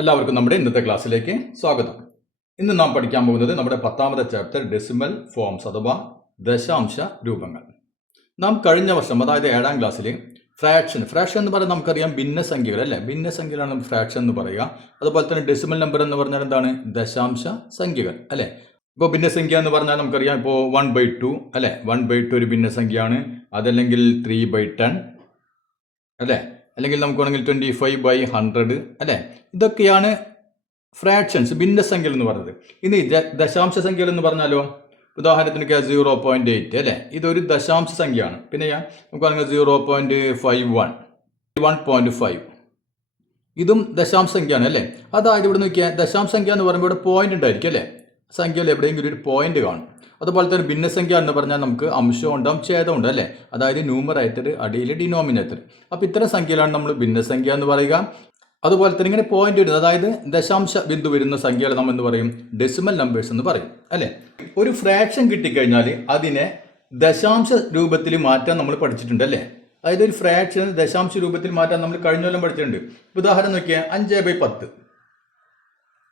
എല്ലാവർക്കും നമ്മുടെ ഇന്നത്തെ ക്ലാസ്സിലേക്ക് സ്വാഗതം. ഇന്ന് നാം പഠിക്കാൻ പോകുന്നത് നമ്മുടെ 10ാമത്തെ ചാപ്റ്റർ ഡെസിമൽ ഫോംസ് അഥവാ ദശാംശ രൂപങ്ങൾ. നാം കഴിഞ്ഞ വർഷം അതായത് 7ാം ക്ലാസ്സിൽ ഫ്രാക്ഷൻ എന്ന് പറയുന്നത് നമുക്കറിയാം ഭിന്നസംഖ്യകൾ അല്ലേ, ഭിന്നസംഖ്യകളാണ് നമ്മൾ ഫ്രാക്ഷൻ എന്ന് പറയുക. അതുപോലെ തന്നെ ഡെസിമൽ നമ്പർ എന്ന് പറഞ്ഞാൽ എന്താണ്, ദശാംശ സംഖ്യകൾ അല്ലേ. ഇപ്പോൾ ഭിന്നസംഖ്യ എന്ന് പറഞ്ഞാൽ നമുക്കറിയാം, ഇപ്പോൾ 1/2 അല്ലേ, 1/2 ഒരു ഭിന്നസംഖ്യയാണ്. അതല്ലെങ്കിൽ 3/10 അല്ലേ, അല്ലെങ്കിൽ നമുക്ക് വേണമെങ്കിൽ 25/100 അല്ലേ. ഇതൊക്കെയാണ് ഫ്രാക്ഷൻസ്, ഭിന്നസംഖ്യകൾ എന്ന് പറയുന്നത്. ഇനി ദശാംശ സംഖ്യകൾ എന്ന് പറഞ്ഞാലോ, ഉദാഹരണത്തിന് 0.8 അല്ലേ, ഇതൊരു ദശാംശ സംഖ്യയാണ്. പിന്നെ നമുക്ക് വേണമെങ്കിൽ 0.51, 1.5 ഇതും ദശാംശ സംഖ്യയാണ് അല്ലേ. അതായത് ഇവിടെ നോക്കിയാൽ ദശാംശ സംഖ്യ എന്ന് പറയുമ്പോൾ ഇവിടെ പോയിന്റ് ഉണ്ടായിരിക്കും അല്ലേ, സംഖ്യയിൽ എവിടെയെങ്കിലും ഒരു പോയിന്റ് കാണും. അതുപോലെ തന്നെ ഭിന്നസംഖ്യ എന്ന് പറഞ്ഞാൽ നമുക്ക് അംശം ഉണ്ടാവും, ഛേദം ഉണ്ട് അല്ലേ, അതായത് ന്യൂമറേറ്റർ അടിയിൽ ഡിനോമിനേറ്റർ. അപ്പോൾ ഇത്തരം സംഖ്യയിലാണ് നമ്മൾ ഭിന്നസംഖ്യ എന്ന് പറയുക. അതുപോലെ തന്നെ ഇങ്ങനെ പോയിന്റ് വരുന്നത്, അതായത് ദശാംശ ബിന്ദു വരുന്ന സംഖ്യകൾ നമ്മൾ എന്ന് പറയും, ഡെസിമൽ നമ്പേഴ്സ് എന്ന് പറയും അല്ലേ. ഒരു ഫ്രാക്ഷൻ കിട്ടിക്കഴിഞ്ഞാൽ അതിനെ ദശാംശ രൂപത്തിൽ മാറ്റാൻ നമ്മൾ പഠിച്ചിട്ടുണ്ട് അല്ലേ. അതായത് ഒരു ഫ്രാക്ഷൻ ദശാംശ രൂപത്തിൽ മാറ്റാൻ നമ്മൾ കഴിഞ്ഞ കൊല്ലം പഠിച്ചിട്ടുണ്ട്. ഉദാഹരണം നോക്കിയാൽ 5/10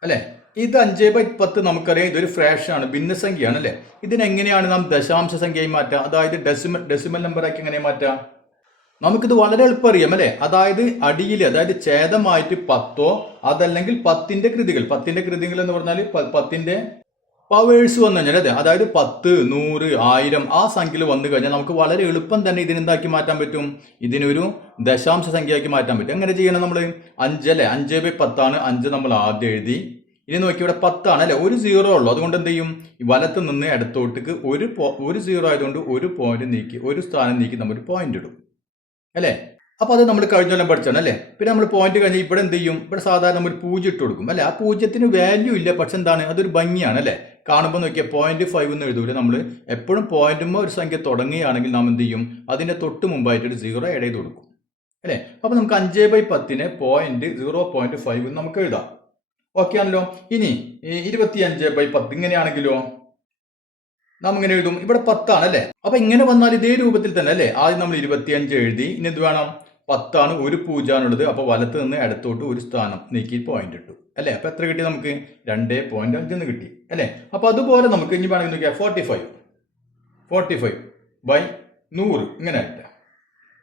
അല്ലേ, ഇത് 5/10 നമുക്കറിയാം, ഇതൊരു ഫ്രാക്ഷൻ ആണ്, ഭിന്നസംഖ്യയാണ് അല്ലേ. ഇതിനെങ്ങനെയാണ് നാം ദശാംശ സംഖ്യയായി മാറ്റുക, അതായത് ഡെസിമൽ നമ്പറാക്കി എങ്ങനെ മാറ്റാം? നമുക്കിത് വളരെ എളുപ്പം അറിയാം അല്ലേ. അതായത് അടിയിൽ, അതായത് ഛേദമായിട്ട് 10 അതല്ലെങ്കിൽ 10ന്റെ കൃതികൾ എന്ന് പറഞ്ഞാൽ 10ന്റെ പവേഴ്സ് വന്നു കഴിഞ്ഞാൽ അതെ, അതായത് 10, 100, 1000 ആ സംഖ്യയിൽ വന്നു കഴിഞ്ഞാൽ നമുക്ക് വളരെ എളുപ്പം തന്നെ ഇതിനെന്താക്കി മാറ്റാൻ പറ്റും, ഇതിനൊരു ദശാംശ സംഖ്യയാക്കി മാറ്റാൻ പറ്റും. എങ്ങനെ ചെയ്യണം നമ്മൾ? 5 അല്ലേ, 5/10 ആണ്. 5 നമ്മൾ ആദ്യം എഴുതി. ഇനി നോക്കി ഇവിടെ 10 ആണ് അല്ലേ, ഒരു 0 ഉള്ളൂ. അതുകൊണ്ട് എന്ത് ചെയ്യും, വലത്ത് നിന്ന് ഇടത്തോട്ടേക്ക് ഒരു 0 ആയതുകൊണ്ട് ഒരു പോയിന്റ് നീക്കി, ഒരു സ്ഥാനം നീക്കി നമ്മൾ പോയിന്റ് ഇടും അല്ലേ. അപ്പോൾ അത് നമ്മൾ കഴിഞ്ഞ കൊല്ലം പഠിച്ചാണ് അല്ലേ. പിന്നെ നമ്മൾ പോയിന്റ് കഴിഞ്ഞാൽ ഇവിടെ എന്ത് ചെയ്യും, ഇവിടെ സാധാരണ നമ്മൾ 0 ഇട്ട് കൊടുക്കും അല്ലേ. ആ 0ത്തിന് വാല്യൂ ഇല്ല, പക്ഷെ എന്താണ്, അതൊരു ഭംഗിയാണ് അല്ലേ. കാണുമ്പോൾ നോക്കിയാൽ 0.5 എന്ന് എഴുതൂല. നമ്മൾ എപ്പോഴും പോയിന്റുമ്പോൾ ഒരു സംഖ്യ തുടങ്ങുകയാണെങ്കിൽ നാം എന്ത് ചെയ്യും, അതിൻ്റെ തൊട്ട് മുമ്പായിട്ട് ഒരു 0 ആഡ് ചെയ്ത് കൊടുക്കും അല്ലേ. അപ്പോൾ നമുക്ക് 5/10 0.5 നമുക്ക് എഴുതാം. ഓക്കെ ആണല്ലോ. ഇനി 25/10 ഇങ്ങനെയാണെങ്കിലോ നാം ഇങ്ങനെ എഴുതും, ഇവിടെ 10 ആണ് അല്ലേ. അപ്പൊ ഇങ്ങനെ വന്നാൽ ഇതേ രൂപത്തിൽ തന്നെ അല്ലേ. ആദ്യം നമ്മൾ 25 എഴുതി. ഇനി എന്ത് വേണം, 10 ആണ്, ഒരു 0 ആണുള്ളത്. അപ്പൊ വലത്ത് നിന്ന് ഇടത്തോട്ട് ഒരു സ്ഥാനം നീക്കി പോയിന്റ് ഇട്ടു അല്ലേ. അപ്പൊ എത്ര കിട്ടി നമുക്ക്? 2.5 കിട്ടി അല്ലേ. അപ്പൊ അതുപോലെ നമുക്ക് ഇനി വേണമെങ്കിൽ നോക്കിയാൽ 45/100 ഇങ്ങനെ ആയിട്ട്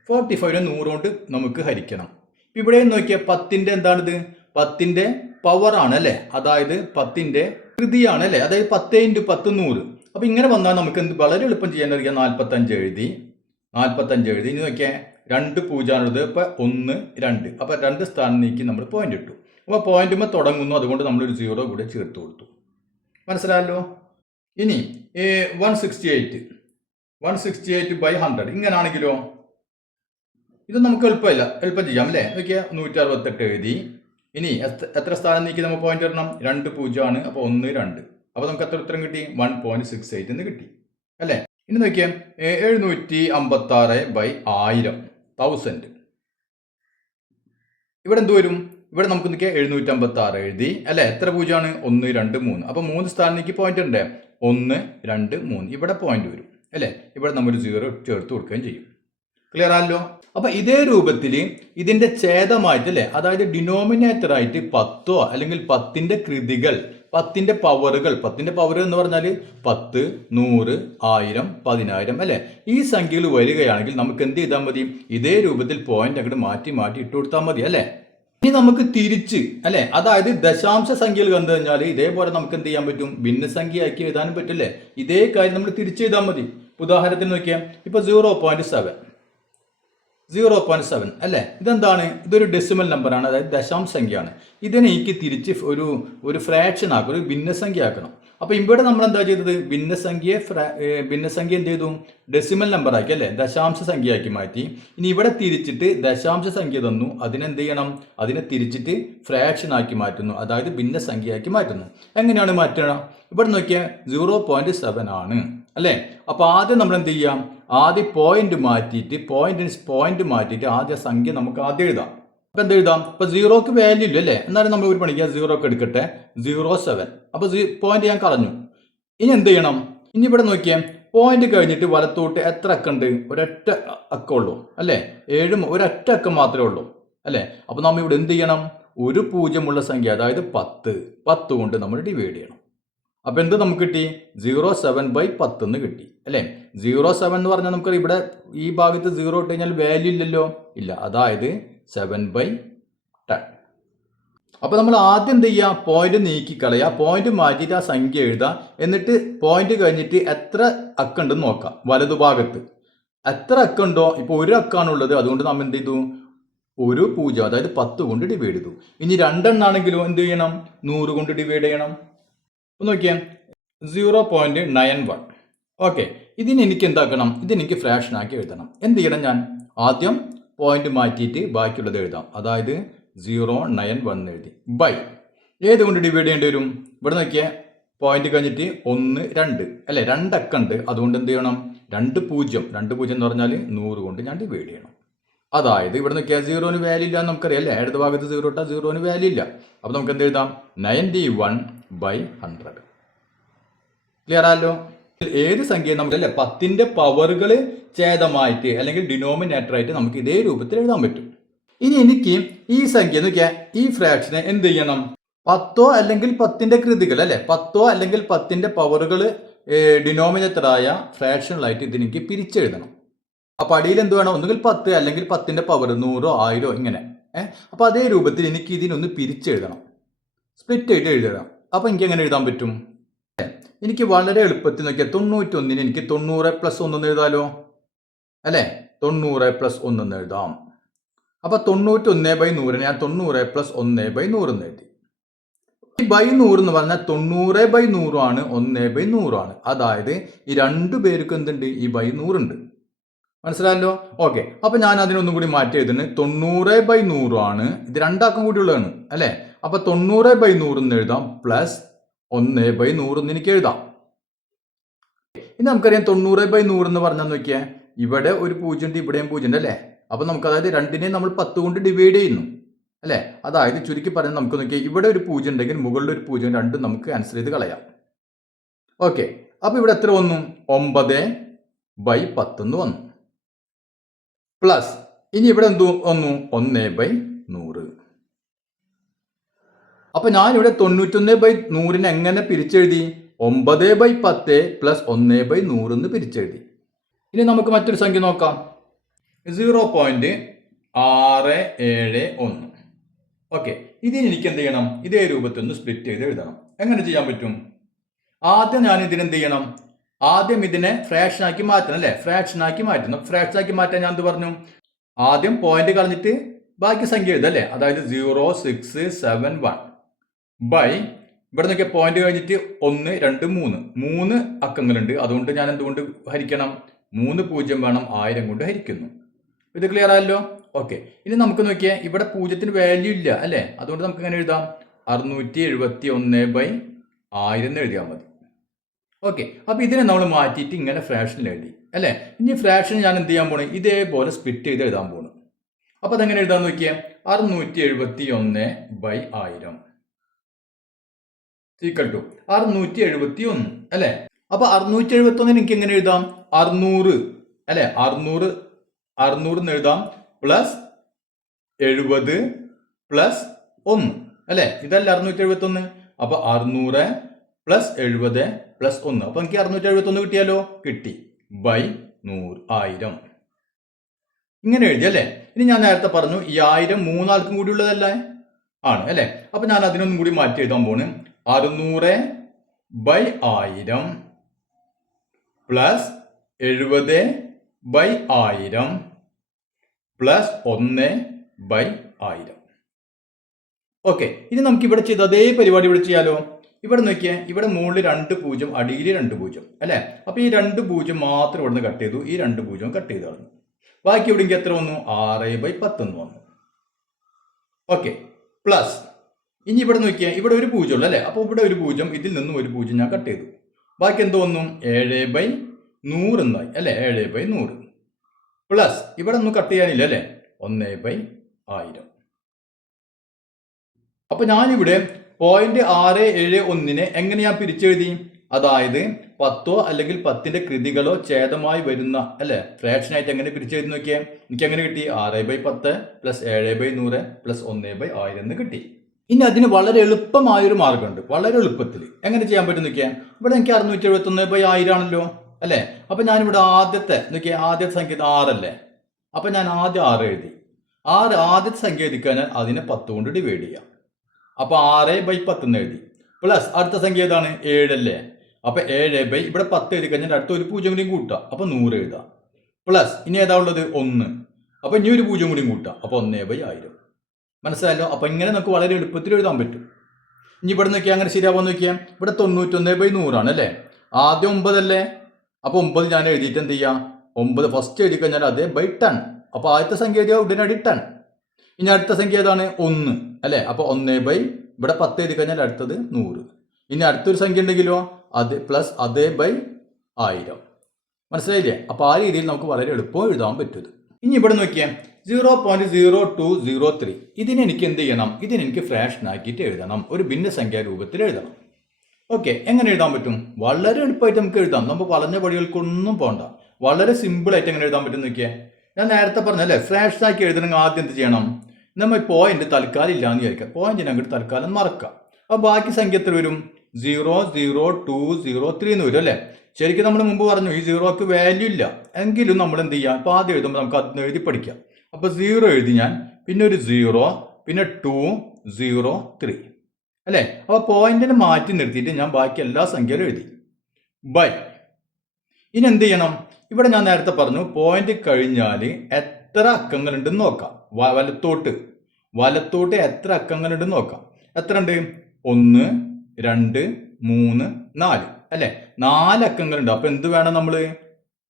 45 100 കൊണ്ട് നമുക്ക് ഹരിക്കണം. ഇവിടെ നോക്കിയാൽ 10ന്റെ എന്താണിത്, 10ന്റെ പവർ ആണ് അല്ലേ, അതായത് 10ന്റെ കൃതിയാണ് അല്ലേ. അതായത് 10 × 10 100. അപ്പൊ ഇങ്ങനെ വന്നാൽ നമുക്ക് എന്ത് വളരെ എളുപ്പം ചെയ്യാൻ അറിയാം. 45 എഴുതി. ഇനി നോക്കിയാൽ 2 0 ആണുള്ളത്. ഇപ്പൊ 1 2, അപ്പൊ 2 സ്ഥാനം നീക്കി നമ്മൾ പോയിന്റ് ഇട്ടു. അപ്പൊ പോയിന്റുമ്പോൾ തുടങ്ങുന്നു, അതുകൊണ്ട് നമ്മളൊരു 0 കൂടെ ചേർത്ത് കൊടുത്തു. മനസ്സിലായല്ലോ. ഇനി 168/100 ഇങ്ങനാണെങ്കിലോ ഇത് നമുക്ക് എളുപ്പം ചെയ്യാം അല്ലേ. നോക്കിയാൽ 168 എഴുതി. ഇനി എത്ര സ്ഥാനം നീക്കി നമ്മൾ പോയിന്റ് ഇടണം? 2 0 ആണ്. അപ്പൊ 1 2, അപ്പൊ നമുക്ക് എത്ര ഉത്തരം കിട്ടി? 1.68 എന്ന് കിട്ടി അല്ലേ. ഇനി നോക്കിയാൽ 756/1000 ഇവിടെ എന്ത് വരും? ഇവിടെ നമുക്ക് നോക്കിയാൽ 756 എഴുതി അല്ലെ. എത്ര 0 ആണ്? 1 2 3. അപ്പൊ 3 സ്ഥാനം നീക്കി പോയിന്റ് ഉണ്ട്. 1 2 3 ഇവിടെ പോയിന്റ് വരും അല്ലെ. ഇവിടെ നമ്മൾ 0 ചേർത്ത് കൊടുക്കുകയും ചെയ്യും. ക്ലിയർ ആണല്ലോ. അപ്പൊ ഇതേ രൂപത്തിൽ ഇതിന്റെ ഛേദമായിട്ട് അല്ലെ, അതായത് ഡിനോമിനേറ്റർ ആയിട്ട് 10 അല്ലെങ്കിൽ 10ന്റെ കൃതികൾ, 10ന്റെ പവറുകൾ എന്ന് പറഞ്ഞാൽ 10 100 1000 10000 അല്ലെ. ഈ സംഖ്യകൾ വരികയാണെങ്കിൽ നമുക്ക് എന്ത് ചെയ്താൽ മതി, ഇതേ രൂപത്തിൽ പോയിന്റ് അങ്ങോട്ട് മാറ്റി ഇട്ട് കൊടുത്താൽ മതി അല്ലെ. ഇനി നമുക്ക് തിരിച്ച് അല്ലെ, അതായത് ദശാംശ സംഖ്യകൾ കണ്ടു കഴിഞ്ഞാൽ ഇതേപോലെ നമുക്ക് എന്ത് ചെയ്യാൻ പറ്റും, ഭിന്നസംഖ്യയാക്കി എഴുതാനും പറ്റില്ലേ. ഇതേ കാര്യം നമ്മൾ തിരിച്ചെഴുതാൻ മതി. ഉദാഹരണത്തിന് നോക്കിയാൽ ഇപ്പൊ 0.7 അല്ലേ. ഇതെന്താണ്? ഇതൊരു ഡെസിമൽ നമ്പറാണ്, അതായത് ദശാംശ സംഖ്യയാണ്. ഇതിനെ എനിക്ക് തിരിച്ച് ഒരു ഫ്രാക്ഷൻ ആക്കണം, ഒരു ഭിന്നസംഖ്യ ആക്കണം. അപ്പൊ ഇവിടെ നമ്മൾ എന്താ ചെയ്തത്, ഭിന്നസംഖ്യ എന്ത് ചെയ്തു, ഡെസിമൽ നമ്പർ ആക്കി അല്ലേ, ദശാംശ സംഖ്യയാക്കി മാറ്റി. ഇനി ഇവിടെ തിരിച്ചിട്ട് ദശാംശ സംഖ്യ തന്നു, അതിനെന്ത് ചെയ്യണം, അതിനെ തിരിച്ചിട്ട് ഫ്രാക്ഷൻ ആക്കി മാറ്റുന്നു, അതായത് ഭിന്നസംഖ്യയാക്കി മാറ്റുന്നു. എങ്ങനെയാണ് മാറ്റണം? ഇവിടെ നോക്കിയാൽ 0.7 ആണ് അല്ലേ. അപ്പൊ ആദ്യം നമ്മൾ എന്ത് ചെയ്യാം, ആദ്യം പോയിന്റ് മാറ്റിയിട്ട് ആദ്യ സംഖ്യ നമുക്ക് ആദ്യം എഴുതാം. അപ്പൊ എന്ത് എഴുതാം? ഇപ്പൊ 0ക്ക് വാല്യൂ ഇല്ല അല്ലേ. എന്നാലും നമ്മൾ ഒരു പണിക്കുക, 0ക്ക് എടുക്കട്ടെ, 07. അപ്പൊ പോയിന്റ് ഞാൻ കളഞ്ഞു. ഇനി എന്ത് ചെയ്യണം, ഇനി ഇവിടെ നോക്കിയാൽ പോയിന്റ് കഴിഞ്ഞിട്ട് വലത്തോട്ട് എത്ര അക്കുണ്ട്? ഒരൊറ്റ അക്കമുള്ളൂ അല്ലേ. 7 ഒരൊറ്റ അക്കം മാത്രമേ ഉള്ളൂ അല്ലേ. അപ്പൊ നമ്മൾ ഇവിടെ എന്ത് ചെയ്യണം, ഒരു പൂജ്യമുള്ള സംഖ്യ അതായത് 10 കൊണ്ട് നമ്മൾ ഡിവൈഡ് ചെയ്യണം. അപ്പോൾ എന്ത് നമുക്ക് കിട്ടി? 0.7/10 എന്ന് കിട്ടി അല്ലേ? 0.7 എന്ന് പറഞ്ഞാൽ നമുക്ക് ഇവിടെ ഈ ഭാഗത്ത് 0 ഇട്ട് കഴിഞ്ഞാൽ വാല്യൂ ഇല്ലല്ലോ, ഇല്ല. അതായത് 7/10. അപ്പോൾ നമ്മൾ ആദ്യം എന്ത് ചെയ്യുക? പോയിന്റ് നീക്കിക്കളയുക, പോയിന്റ് മാറ്റിയിട്ട് ആ സംഖ്യ എഴുതുക. എന്നിട്ട് പോയിന്റ് കഴിഞ്ഞിട്ട് എത്ര അക്കമുണ്ടെന്ന് നോക്കാം. വലതുഭാഗത്ത് എത്ര അക്കമുണ്ടോ, ഇപ്പോൾ ഒരു അക്കാണുള്ളത്, അതുകൊണ്ട് നമ്മൾ എന്ത് ചെയ്തു? ഒരു പൂജ്യം അതായത് 10 കൊണ്ട് ഡിവൈഡ് ചെയ്തു. ഇനി രണ്ടെണ്ണാണെങ്കിലോ എന്ത് ചെയ്യണം? 100 കൊണ്ട് ഡിവൈഡ് ചെയ്യണം. ഒന്ന് നോക്കിയാൽ 0.91. ഓക്കെ, ഇതിന് എനിക്ക് എന്താക്കണം? ഇതിനെനിക്ക് ഫ്രാക്ഷൻ ആക്കി എഴുതണം. എന്ത് ചെയ്യണം? ഞാൻ ആദ്യം പോയിന്റ് മാറ്റിയിട്ട് ബാക്കിയുള്ളത് എഴുതാം. അതായത് 0.91 എഴുതി. ബൈ ഏത് കൊണ്ട് ഡിവൈഡ് ചെയ്യേണ്ടി വരും? ഇവിടെ നോക്കിയാൽ പോയിന്റ് കഴിഞ്ഞിട്ട് 1, 2 അല്ലേ? 2 അക്കുണ്ട്. അതുകൊണ്ട് എന്ത് ചെയ്യണം? 2 പൂജ്യം എന്ന് പറഞ്ഞാൽ 100 കൊണ്ട് ഞാൻ ഡിവൈഡ് ചെയ്യണം. അതായത് ഇവിടെ നോക്കിയാൽ 0ന് വാല്യൂ ഇല്ല എന്ന് നമുക്കറിയാം അല്ലേ? ഇടത് ഭാഗത്ത് 0 ഇട്ടാൽ 0ന് വാല്യൂ ഇല്ല. അപ്പോൾ നമുക്ക് എന്ത് എഴുതാം? 91/100. ക്ലിയർ ആണല്ലോ? ഏത് സംഖ്യയും നമുക്ക് അല്ലേ 10ന്റെ പവറുകൾ ഛേദമായിട്ട് അല്ലെങ്കിൽ ഡിനോമിനേറ്റർ ആയിട്ട് നമുക്ക് ഇതേ രൂപത്തിൽ എഴുതാൻ പറ്റും. ഇനി എനിക്ക് ഈ സംഖ്യ നോക്കിയാൽ ഈ ഫ്രാക്ഷനെ എന്ത് ചെയ്യണം? 10 അല്ലെങ്കിൽ 10ന്റെ കൃതികൾ അല്ലേ? 10 അല്ലെങ്കിൽ 10ന്റെ പവറുകൾ ഡിനോമിനേറ്ററായ ഫ്രാക്ഷനുകളായിട്ട് ഇതിനെനിക്ക് പിരിച്ചെഴുതണം. അപ്പോൾ അടിയിൽ എന്ത് വേണം? ഒന്നുകിൽ 10 അല്ലെങ്കിൽ 10ന്റെ പവർ 100, 1000 ഇങ്ങനെ. അപ്പോൾ അതേ രൂപത്തിൽ എനിക്ക് ഇതിനൊന്ന് പിരിച്ചെഴുതണം, സ്പ്ലിറ്റ് ചെയ്ത് എഴുതണം. അപ്പോൾ എനിക്ക് എങ്ങനെ എഴുതാൻ പറ്റും? എനിക്ക് വളരെ എളുപ്പത്തിൽ നോക്കിയാൽ 91ന് എനിക്ക് 90+1 എന്ന് എഴുതാലോ അല്ലേ? 90+1 എന്ന് എഴുതാം. അപ്പോൾ 91/100 ഞാൻ 90+1/100 എന്ന് എഴുതി. ഈ /100 എന്ന് പറഞ്ഞാൽ 90/100 ആണ്, 1/100 ആണ്. അതായത് ഈ രണ്ടു പേർക്കും എന്തുണ്ട്? ഈ /100 ഉണ്ട്. മനസ്സിലായല്ലോ? ഓക്കെ, അപ്പോൾ ഞാൻ അതിനൊന്നും കൂടി മാറ്റി എഴുതുന്നത് 90/100 ആണ്. ഇത് രണ്ടാക്കും കൂടി ഉള്ളതാണ് അല്ലേ? അപ്പോൾ 90/100 എന്ന് എഴുതാം, പ്ലസ് 1/100 എന്ന് എനിക്ക് എഴുതാം. ഇനി നമുക്കറിയാം 90/100 എന്ന് പറഞ്ഞാൽ നോക്കിയാൽ ഇവിടെ ഒരു 0 ഉണ്ട്, ഇവിടെയും 0 ഉണ്ട് അല്ലേ? അപ്പോൾ നമുക്ക് അതായത് രണ്ടിനെയും നമ്മൾ 10 കൊണ്ട് ഡിവൈഡ് ചെയ്യുന്നു അല്ലേ? അതായത് ചുരുക്കി പറഞ്ഞാൽ നമുക്ക് നോക്കിയാൽ ഇവിടെ ഒരു 0 ഉണ്ടെങ്കിൽ മുകളിൽ ഒരു 0, രണ്ടും നമുക്ക് ക്യാൻസൽ ചെയ്ത് കളയാം. ഓക്കെ, അപ്പോൾ ഇവിടെ എത്ര വന്നു? 9/10 എന്ന് വന്നു. പ്ലസ് ഇനി ഇവിടെ എന്ത് വന്നു? 1/100. അപ്പൊ ഞാനിവിടെ 91/100 എങ്ങനെ പിരിച്ചെഴുതി? 9/10 പ്ലസ് 1/100 എന്ന് പിരിച്ചെഴുതി. ഇനി നമുക്ക് മറ്റൊരു സംഖ്യ നോക്കാം. 0.671. ഓക്കെ, ഇതിന് എനിക്ക് എന്ത് ചെയ്യണം? ഇതേ രൂപത്തിൽ ഒന്ന് സ്പ്ലിറ്റ് ചെയ്ത് എഴുതണം. എങ്ങനെ ചെയ്യാൻ പറ്റും? ആദ്യം ഞാൻ ഇതിനെന്ത് ചെയ്യണം? ആദ്യം ഇതിനെ ഫ്രാക്ഷനാക്കി മാറ്റണം അല്ലേ? ഫ്രാക്ഷനാക്കി മാറ്റണം. ഫ്രാക്ഷനാക്കി മാറ്റാൻ ഞാൻ എന്ത് പറഞ്ഞു? ആദ്യം പോയിന്റ് കളഞ്ഞിട്ട് ബാക്കി സംഖ്യ എഴുതല്ലേ? അതായത് 0.671 ബൈ ഇവിടെ നോക്കിയാൽ പോയിന്റ് കഴിഞ്ഞിട്ട് 1, 2, 3 അക്കങ്ങളുണ്ട്. അതുകൊണ്ട് ഞാൻ എന്തുകൊണ്ട് ഹരിക്കണം? 3 പൂജ്യം വേണം, 1000 കൊണ്ട് ഹരിക്കുന്നു. ഇത് ക്ലിയർ ആയല്ലോ? ഓക്കെ, ഇനി നമുക്ക് നോക്കിയാൽ ഇവിടെ 0ന് വാല്യൂ ഇല്ല അല്ലേ? അതുകൊണ്ട് നമുക്ക് എങ്ങനെ എഴുതാം? 671/1000 എന്ന് എഴുതിയാൽ മതി. ഓക്കെ, അപ്പോൾ ഇതിനെ നമ്മൾ മാറ്റിയിട്ട് ഇങ്ങനെ ഫ്രാക്ഷനിൽ എഴുതി അല്ലേ? ഇനി ഫ്രാക്ഷൻ ഞാൻ എന്ത് ചെയ്യാൻ പോണേ? ഇതേപോലെ സ്പ്ലിറ്റ് ചെയ്ത് എഴുതാൻ പോണു. അപ്പോൾ അതെങ്ങനെ എഴുതാൻ നോക്കിയാൽ 671/1000 ഈക്വൽ ടു 671 അല്ലേ? അപ്പോൾ 671 എനിക്ക് എങ്ങനെ എഴുതാം? 600 അല്ലേ? 600 എന്ന് എഴുതാം, പ്ലസ് 70 പ്ലസ് 1 അല്ലേ? ഇതല്ല 671. അപ്പോൾ 600 പ്ലസ് 70 പ്ലസ് 1. അപ്പോൾ എനിക്ക് 671 കിട്ടിയാലോ? കിട്ടി. ബൈ 1000 ഇങ്ങനെ എഴുതി അല്ലേ? ഇനി ഞാൻ നേരത്തെ പറഞ്ഞു ഈ 1000 മൂന്നാൾക്കും കൂടി ഉള്ളതല്ലേ ആണ് അല്ലേ? അപ്പോൾ ഞാൻ അതിനൊന്നും കൂടി മാറ്റി എഴുതാൻ പോണ്. 600/1000 പ്ലസ് 70/1000 പ്ലസ് 1/1000. ഓക്കെ, ഇനി നമുക്ക് ഇവിടെ ചെയ്ത അതേ പരിപാടി ഇവിടെ ചെയ്യാലോ. ഇവിടെ നോക്കിയാൽ ഇവിടെ മുകളിൽ 2 പൂജ്യം, അടിയിൽ 2 പൂജ്യം അല്ലേ? അപ്പോൾ ഈ 2 പൂജ്യം മാത്രം ഇവിടുന്ന് കട്ട് ചെയ്തു, ഈ 2 പൂജ്യം കട്ട് ചെയ്ത് കളഞ്ഞു. ബാക്കി ഇവിടേക്ക് എത്ര വന്നു? 6/10 എന്ന് വന്നു. ഓക്കെ, പ്ലസ് ഇനി ഇവിടെ നോക്കിയാൽ ഇവിടെ ഒരു പൂജ്യം ഉള്ളു അല്ലേ? അപ്പോൾ ഇവിടെ ഒരു പൂജ്യം, ഇതിൽ നിന്നും ഒരു പൂജ്യം ഞാൻ കട്ട് ചെയ്തു. ബാക്കി എന്ത് വന്നു? 7/100 എന്നായി അല്ലേ? 7/100 പ്ലസ് ഇവിടെ ഒന്നും കട്ട് ചെയ്യാനില്ല അല്ലേ? 1/1000. അപ്പൊ ഞാനിവിടെ 0.671 എങ്ങനെ ഞാൻ പിരിച്ചെഴുതി? അതായത് 10 അല്ലെങ്കിൽ 10ന്റെ കൃതികളോ ഛേദമായി വരുന്ന അല്ലെ ഫ്രാക്ഷനായിട്ട് എങ്ങനെ പിരിച്ചെഴുതി നോക്കിയാൽ എനിക്ക് എങ്ങനെ കിട്ടി? 6/10 പ്ലസ് 7/100 പ്ലസ് 1/1000 എന്ന് കിട്ടി. ഇനി അതിന് വളരെ എളുപ്പമായൊരു മാർഗ്ഗമുണ്ട്. വളരെ എളുപ്പത്തിൽ എങ്ങനെ ചെയ്യാൻ പറ്റും നോക്കിയാൽ, ഇവിടെ എനിക്ക് 671/1000 ആണല്ലോ അല്ലേ. അപ്പൊ ഞാനിവിടെ ആദ്യത്തെ നോക്കിയാൽ, ആദ്യത്തെ സംഖ്യ 6 അല്ലേ. അപ്പൊ ഞാൻ ആദ്യം 6 എഴുതി. ആദ്യത്തെ സംഖ്യ എഴുതി കഴിഞ്ഞാൽ അതിനെ 10 കൊണ്ട് ഡിവൈഡ് ചെയ്യാം. അപ്പൊ 6/10 എന്ന് എഴുതി. പ്ലസ് അടുത്ത സംഖ്യ ഏതാണ്? 7 അല്ലേ. അപ്പൊ 7 ഇവിടെ 10 എഴുതി കഴിഞ്ഞാൽ അടുത്ത ഒരു 0 കൂടിയും കൂട്ടാം. അപ്പൊ 100 എഴുതാം. പ്ലസ് ഇനി ഏതാ ഉള്ളത്? 1. അപ്പൊ ഇനി ഒരു 0 കൂടിയും കൂട്ടാം. അപ്പൊ 1/1000. മനസ്സിലായല്ലോ. അപ്പൊ ഇങ്ങനെ നമുക്ക് വളരെ എളുപ്പത്തിൽ എഴുതാൻ പറ്റും. ഇനി ഇവിടെ നോക്കിയാൽ അങ്ങനെ ശരിയാവാന്ന് നോക്കിയാൽ, ഇവിടെ 91/100 ആണ് അല്ലേ. ആദ്യം 9 അല്ലേ. അപ്പൊ 9 ഞാൻ എഴുതിയിട്ട് എന്ത് ചെയ്യാം? 9 ഫസ്റ്റ് എഴുതി കഴിഞ്ഞാൽ അതേ ബൈ 10. അപ്പൊ ആദ്യത്തെ സംഖ്യ എഴുതിയാൽ ഉടനടി 10. ഇനി അടുത്ത സംഖ്യ ഏതാണ്? 1 അല്ലേ. അപ്പൊ 1 ഇവിടെ 10 എഴുതി കഴിഞ്ഞാൽ അടുത്തത് 100. ഇനി അടുത്തൊരു സംഖ്യ ഉണ്ടെങ്കിലോ അത് പ്ലസ് അതേ ബൈ 1000. മനസ്സിലായില്ലേ. അപ്പൊ ആ രീതിയിൽ നമുക്ക് വളരെ എളുപ്പം എഴുതാൻ പറ്റും. ഇനി ഇവിടെ നോക്കിയാൽ 0.0203 ഇതിന് എനിക്ക് എന്ത് ചെയ്യണം? ഇതിനെനിക്ക് ഫ്രാക്ഷൻ ആക്കിയിട്ട് എഴുതണം. ഒരു ഭിന്നസംഖ്യാ രൂപത്തിൽ എഴുതണം. ഓക്കെ, എങ്ങനെ എഴുതാൻ പറ്റും? വളരെ എളുപ്പമായിട്ട് നമുക്ക് എഴുതാം. നമുക്ക് വളഞ്ഞ പടികൾക്കൊന്നും പോകണ്ട. വളരെ സിമ്പിൾ ആയിട്ട് എങ്ങനെ എഴുതാൻ പറ്റും നോക്കിയാൽ, ഞാൻ നേരത്തെ പറഞ്ഞല്ലേ, ഫ്രാക്ഷൻ ആക്കി എഴുതണമെങ്കിൽ ആദ്യം എന്ത് ചെയ്യണം? നമ്മൾ പോയിന്റ് തൽക്കാലം ഇല്ലാന്ന് വിചാരിക്കാം. പോയിന്റിനെ അങ്ങോട്ട് തൽക്കാലം മറക്കാം. അപ്പോൾ ബാക്കി സംഖ്യ എത്ര വരും? 0.0203 എന്ന് വരും അല്ലേ. ശരിക്കും നമ്മൾ മുമ്പ് പറഞ്ഞു ഈ 0ക്ക് വാല്യൂ ഇല്ല. എങ്കിലും നമ്മൾ എന്ത് ചെയ്യാം? അപ്പോൾ ആദ്യം എഴുതുമ്പോൾ നമുക്ക് അത് എഴുതി പഠിക്കാം. അപ്പോൾ 0 എഴുതി ഞാൻ, പിന്നെ ഒരു 0, പിന്നെ 203 അല്ലേ. അപ്പോൾ പോയിന്റിനെ മാറ്റി നിർത്തിയിട്ട് ഞാൻ ബാക്കി എല്ലാ സംഖ്യകളും എഴുതി. ബൈ ഇനി എന്ത് ചെയ്യണം? ഇവിടെ ഞാൻ നേരത്തെ പറഞ്ഞു പോയിന്റ് കഴിഞ്ഞാൽ എത്ര അക്കങ്ങളുണ്ടെന്ന് നോക്കാം. വലത്തോട്ട് എത്ര അക്കങ്ങളുണ്ടെന്ന് നോക്കാം. എത്ര ഉണ്ട്? 1, 2, 3, 4 അല്ലേ. 4 അക്കങ്ങളുണ്ട്. അപ്പൊ എന്ത് വേണം? നമ്മൾ